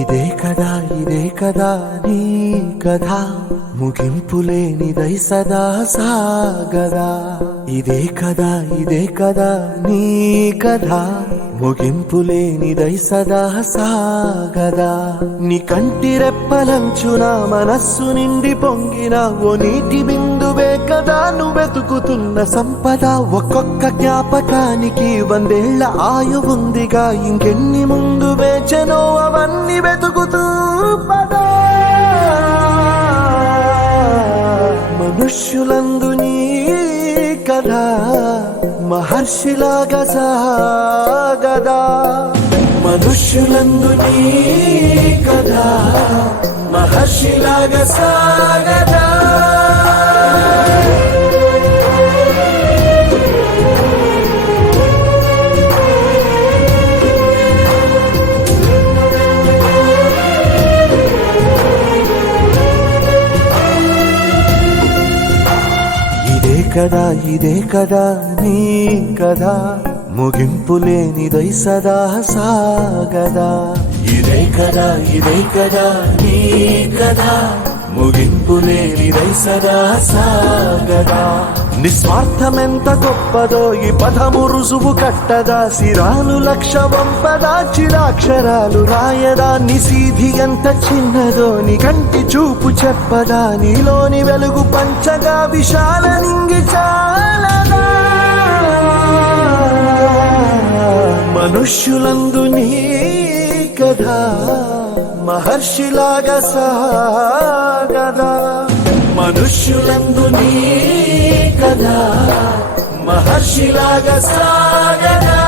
ఇదే కదా నీ కథ ముగింపులేనిదై సదా సాగదా. ఇదే కదా నీ కథ ముగింపులేనిదై సదా సాగదా. నీ కంటి రెప్పలంచున మనస్సు నిండి పొంగిన ఓ నీటి బిందువే కదా నువ్వెతుకుతున్న సంపద. ఒక్కొక్క జ్ఞాపకానికి 100 ఏళ్ల ఆయువుందిగా, ఇంకెన్ని ముందు వేచనో అవన్నీ వెతుకుతూ పదా. మనుష్యులందు నీ కథ మహర్షిలాగా సాగదా. మనుష్యులందు నీ కథ మహర్షిలాగా సాగదా. ఇదే కదా నీ కథ ముగింపులేనిదై సదా సాగదా. ఇదే కదా నీ కథ ముగింపులేనిదై సదా సాగదా. నిస్వార్థమెంత గొప్పదో ఈ పదము రుజువు కట్టదా. సిరాలు 1,00,000 వంపదా, చిరాక్షరాలు రాయదా. నిసీధి ఎంత చిన్నదో నీ కంటి చూపు చెప్పదా. నీలోని వెలుగు పంచగా విశాల నింగి చాలదా. మనుష్యులందు నీ కథ మహర్షిలాగా సాగదా. మనుష్యులందు నీ కథ మహర్షిలాగా సాగదా.